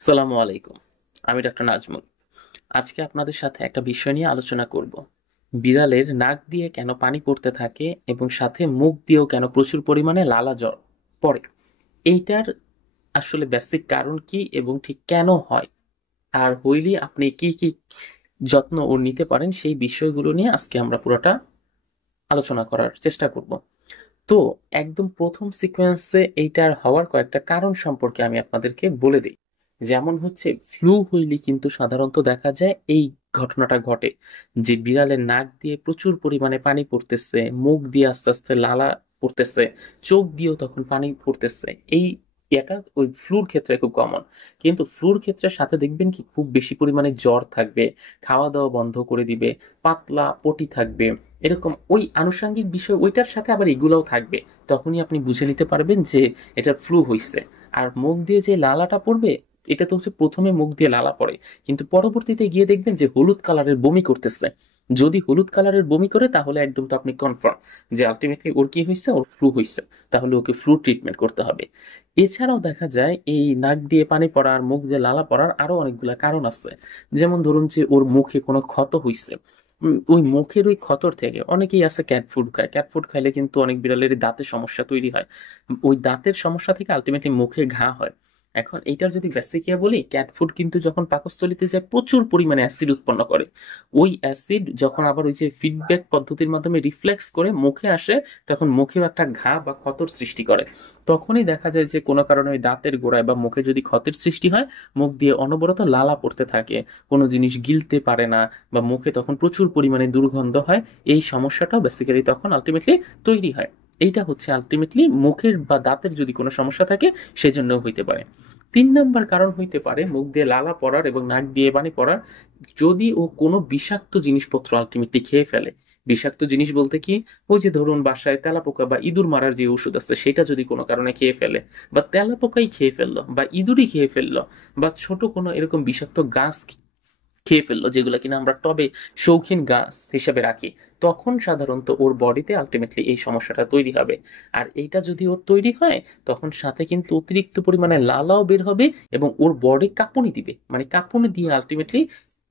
সালামু আলাইকুম। আমি ডক্টর নাজমুল। আজকে আপনাদের সাথে একটা বিষয় নিয়ে আলোচনা করব। বিড়ালের নাক দিয়ে কেন পানি পড়তে থাকে এবং সাথে মুখ দিয়েও কেন প্রচুর পরিমাণে লালা জল পড়ে। এইটার আসলে বেসিক কারণ কি এবং ঠিক কেন হয়, আর হইলে আপনি কি কি যত্ন ও নিতে পারেন, সেই বিষয়গুলো নিয়ে আজকে আমরা পুরোটা আলোচনা করার চেষ্টা করব। তো একদম প্রথম সিকোয়েন্সে এইটার হওয়ার কয়েকটা কারণ সম্পর্কে আমি আপনাদেরকে বলে দিই। যেমন হচ্ছে ফ্লু হইলে কিন্তু সাধারণত দেখা যায় এই ঘটনাটা ঘটে, যে বিড়ালের নাক দিয়ে প্রচুর পরিমাণে পানি পড়তেছে, মুখ দিয়ে আস্তে আস্তে লালা পড়তেছে, চোখ দিয়েও তখন পানি পড়তেছে। এই এটা ওই ফ্লুর ক্ষেত্রে খুব কমন। কিন্তু ফ্লুর ক্ষেত্রে সাথে দেখবেন কি খুব বেশি পরিমাণে জ্বর থাকবে, খাওয়া দাওয়া বন্ধ করে দিবে, পাতলা পটি থাকবে, এরকম ওই আনুষঙ্গিক বিষয় ওইটার সাথে আবার এগুলোও থাকবে। তখনই আপনি বুঝে নিতে পারবেন যে এটা ফ্লু হইছে। আর মুখ দিয়ে যে লালাটা পড়বে, এটা তো হচ্ছে প্রথমে মুখ দিয়ে লালা পড়ে, কিন্তু পরবর্তীতে গিয়ে দেখবেন যে হলুদ কালারের বমি করতেছে। যদি হলুদ কালারের বমি করে তাহলে একদম তো আপনি কনফার্ম যে আলটিমেটলি ওর কি হয়েছে, ওর ফ্লু হয়েছে। তাহলে ওকে ফ্লু ট্রিটমেন্ট করতে হবে। এছাড়াও দেখা যায় এই নাক দিয়ে পানি পড়ার, মুখ দিয়ে লালা পড়ার আরো অনেকগুলা কারণ আছে। যেমন ধরুন যে ওর মুখে কোনো ক্ষত হইছে। ওই মুখের ওই ক্ষতর থেকে অনেকেই আছে ক্যাট ফুড খায়, ক্যাট ফুড খাইলে কিন্তু অনেক বিড়ালের দাঁতের সমস্যা তৈরি হয়। ওই দাঁতের সমস্যা থেকে আলটিমেটলি মুখে ঘা হয়। এখন এইটার যদি বেসিকিয়া বলি, ক্যাট ফুড কিন্তু যখন পাকস্থলিতে যায় প্রচুর পরিমাণে অ্যাসিড উৎপন্ন করে। ওই অ্যাসিড যখন আবার ওই যে ফিডব্যাক পদ্ধতির মাধ্যমে রিফ্লেক্স করে মুখে আসে, তখন মুখেও একটা ঘা বা ক্ষতর সৃষ্টি করে। তখনই দেখা যায় যে কোনো কারণে ওই দাঁতের গোড়ায় বা মুখে যদি ক্ষতের সৃষ্টি হয়, মুখ দিয়ে অনবরত লালা পড়তে থাকে, কোনো জিনিস গিলতে পারে না, বা মুখে তখন প্রচুর পরিমাণে দুর্গন্ধ হয়। এই সমস্যাটাও বেসিক্যালি তখন আলটিমেটলি তৈরি হয়। এইটা হচ্ছে আলটিমেটলি মুখের বা দাঁতের যদি কোনো সমস্যা থাকে সেজন্য হইতে পারে। 3 নম্বর কারণ হইতে পারে মুখ দিয়ে লালা পড়ার এবং নাক দিয়ে পানি পড়ার, যদি ও কোনো বিষাক্ত জিনিসপত্র আলটিমেটলি খেয়ে ফেলে। বিষাক্ত জিনিস বলতে কি, ওই যে ধরুন বাসায় তেলাপোকা বা ইঁদুর মারার যে ওষুধ আছে সেটা যদি কোনো কারণে খেয়ে ফেলে, বা তেলাপোকাই খেয়ে ফেললো, বা ইঁদুরই খেয়ে ফেললো, বা ছোট কোনো এরকম বিষাক্ত গাছ খেয়ে ফেললো, যেগুলো কিনা আমরা টবে শৌখিন গাছ হিসেবে রাখি, তখন সাধারণত ওর বডিতে আলটিমেটলি এই সমস্যাটা তৈরি হবে। আর এইটা যদি ওর তৈরি হয়, তখন সাথে কিন্তু অতিরিক্ত পরিমাণে লালাও বের হবে এবং ওর বডি কাঁপুনি দিবে, মানে কাঁপুনি দিয়ে আলটিমেটলি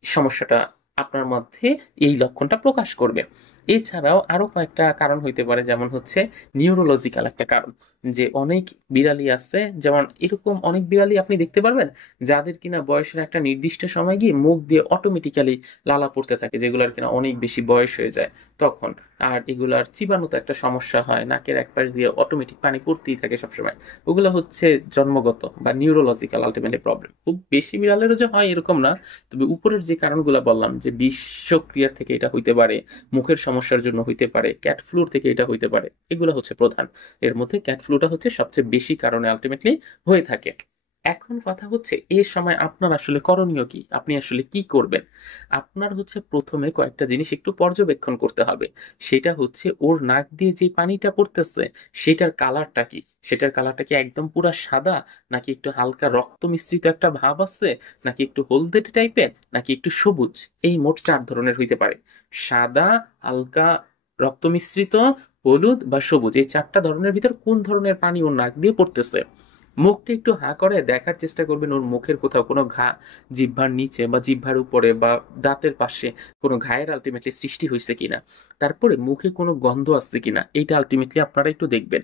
সমস্যাটা আপনার মধ্যে এই লক্ষণটা প্রকাশ করবে। এছাড়াও আরো কয়েকটা কারণ হইতে পারে, যেমন হচ্ছে নিউরোলজিক্যাল একটা কারণ। যে অনেক বিড়ালি আছে, যেমন এরকম অনেক বিড়ালি আপনি দেখতে পারবেন যাদের কিনা বয়সের একটা নির্দিষ্ট সময় গিয়ে মুখ দিয়ে অটোমেটিক্যালি লালা পড়তে থাকে, যেগুলোর কিনা অনেক বেশি বয়স হয়ে যায় তখন। আর এগুলার চিবানোতে একটা সমস্যা হয়, নাকের এক পাশ দিয়ে অটোমেটিক পানি পড়তেই থাকে সবসময়। ওগুলো হচ্ছে জন্মগত বা নিউরোলজিক্যাল আলটিমেটলি প্রবলেম। খুব বেশি বিড়ালেরও যে হয় এরকম না, তবে উপরের যে কারণগুলো বললাম, যে বিষক্রিয়ার থেকে এটা হইতে পারে, মুখের সমস্যার জন্য হইতে পারে, ক্যাট ফ্লুর থেকে এটা হইতে পারে, এগুলো হচ্ছে প্রধান। এর মধ্যে ক্যাট ফ্লুটা হচ্ছে সবচেয়ে বেশি কারণে আলটিমেটলি হয়ে থাকে। এখন কথা হচ্ছে এর সময় আপনার আসলে করণীয় কি, আপনি আসলে কি করবেন। আপনার হচ্ছে প্রথমে কয়েকটা জিনিস একটু পর্যবেক্ষণ করতে হবে। সেটা হচ্ছে ওর নাক দিয়ে যে পানিটা পড়তেছে সেটার কালারটা কি। সেটার কালারটা কি একদম পুরা সাদা, নাকি একটু হালকা রক্ত মিশ্রিত একটা ভাব আছে, নাকি একটু হলদে টাইপের, নাকি একটু সবুজ। এই মোট 4 ধরনের হইতে পারে: সাদা, হালকা, রক্ত মিশ্রিত, হলুদ বা সবুজ। এই 4টা ধরনের ভিতর কোন ধরনের পানি ওর নাক দিয়ে পড়তেছে। মুখটা একটু হা করে দেখার চেষ্টা করবেন ওর মুখের কোথাও কোনো ঘা, জিহ্বার নিচে বা জিহ্বার উপরে বা দাঁতের পাশে কোনো ঘায়ের আলটিমেটলি সৃষ্টি হয়েছে কিনা। তারপরে মুখে কোনো গন্ধ আসছে কিনা, এইটা আলটিমেটলি আপনারা একটু দেখবেন।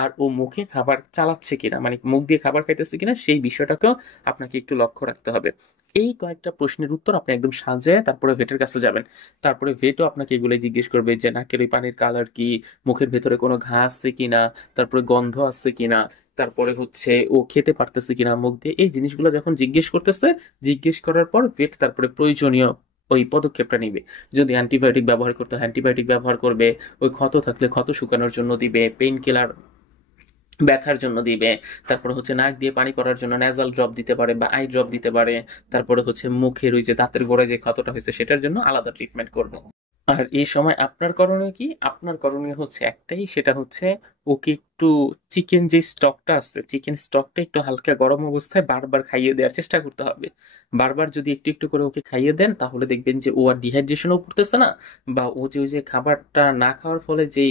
আর ও মুখে খাবার চালাচ্ছে কিনা, মানে মুখ দিয়ে খাবার খাইতেছে কিনা, সেই বিষয়টাকেও আপনাকে একটু লক্ষ্য রাখতে হবে। এই কয়েকটা প্রশ্নের উত্তর আপনি একদম সাজায় তারপরে ভেটের কাছে যাবেন। তারপরে ভেটও আপনাকে এগুলো জিজ্ঞেস করবে যে নাকের এই পানির কালার কি, মুখের ভেতরে কোনো ঘা আছে কিনা, তারপরে গন্ধ আছে কিনা, তারপরে হচ্ছে ও খেতে পারতেছে কিনা মুখ দিয়ে। এই জিনিসগুলো যখন জিজ্ঞেস করতেছে, জিজ্ঞেস করার পর ভেট তারপরে প্রয়োজনীয় ওই পদক্ষেপটা নিবে। যদি অ্যান্টিবায়োটিক ব্যবহার করতে হয় অ্যান্টিবায়োটিক ব্যবহার করবে, ওই ক্ষত থাকলে ক্ষত শুকানোর জন্য দিবে, পেইন কিলার ব্যথার জন্য দিবে, তারপরে হচ্ছে নাক দিয়ে পানি পড়ার জন্য ন্যাজাল ড্রপ দিতে পারে বা আই ড্রপ দিতে পারে, তারপরে হচ্ছে মুখের ওই যে দাঁতের গোড়ায় যে ক্ষতটা হয়েছে সেটার জন্য আলাদা ট্রিটমেন্ট করবে। আর এই সময় আপনার করণীয় কি, আপনার করণীয় হচ্ছে একটাই, সেটা হচ্ছে ওকে একটু চিকেন যে স্টকটা আছে, চিকেন স্টকটা একটু হালকা গরম অবস্থায় বারবার খাইয়ে দেওয়ার চেষ্টা করতে হবে। বারবার যদি একটু একটু করে ওকে খাইয়ে দেন, তাহলে দেখবেন যে ও আর ডিহাইড্রেশনও পড়তেছে না, বা ও যে ওই যে খাবারটা না খাওয়ার ফলে যে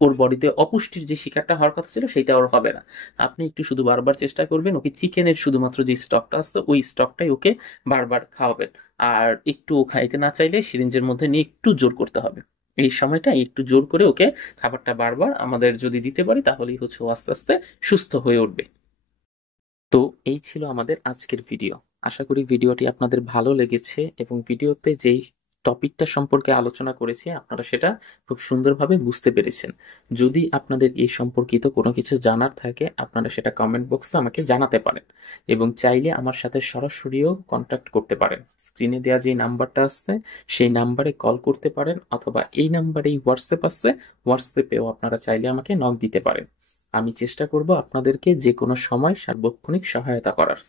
ওর বডিতে অপুষ্টির যে শিকারটা হওয়ার কথা ছিল সেটা ওর হবে না। আপনি একটু শুধু বারবার চেষ্টা করবেন, ওকে চিকেনের শুধুমাত্র যে স্টকটা আছে ওই স্টকটাই ওকে বারবার খাওয়াবেন। আর একটু ও খাইতে না চাইলে সিরিঞ্জের মধ্যে নিয়ে একটু জোর করতে হবে। এই সময়টা একটু জোর করে ওকে খাবারটা বারবার আমাদের যদি দিতে পারি তাহলেই হচ্ছে ও আস্তে আস্তে সুস্থ হয়ে উঠবে। তো এই ছিল আমাদের আজকের ভিডিও। আশা করি ভিডিওটি আপনাদের ভালো লেগেছে এবং ভিডিওতে যেই টপিকটা সম্পর্কে আলোচনা করেছি আপনারা সেটা খুব সুন্দরভাবে বুঝতে পেরেছেন। যদি আপনাদের এই সম্পর্কিত কোনো কিছু জানার থাকে আপনারা সেটা কমেন্ট বক্সে আমাকে জানাতে পারেন এবং চাইলে আমার সাথে সরাসরিও কন্ট্যাক্ট করতে পারেন। স্ক্রিনে দেওয়া যে নাম্বারটা আছে সেই নাম্বারে কল করতে পারেন অথবা এই নাম্বারেই হোয়াটসঅ্যাপ আছে, হোয়াটসঅ্যাপেও আপনারা চাইলে আমাকে নক দিতে পারেন। আমি চেষ্টা করব আপনাদেরকে যে কোনো সময় সার্বক্ষণিক সহায়তা করার।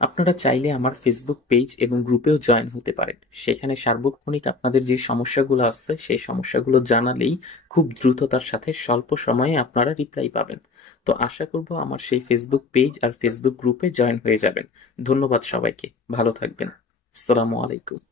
আপনারা চাইলে আমার ফেসবুক পেজ এবং গ্রুপেও জয়েন হতে পারেন। সেখানে সার্বক্ষণিক আপনাদের যে সমস্যাগুলো আছে সেই সমস্যাগুলো জানালেই খুব দ্রুততার সাথে স্বল্প সময়ে আপনারা রিপ্লাই পাবেন। তো আশা করব আমার সেই ফেসবুক পেজ আর ফেসবুক গ্রুপে জয়েন হয়ে যাবেন। ধন্যবাদ সবাইকে, ভালো থাকবেন। আসসালামু আলাইকুম।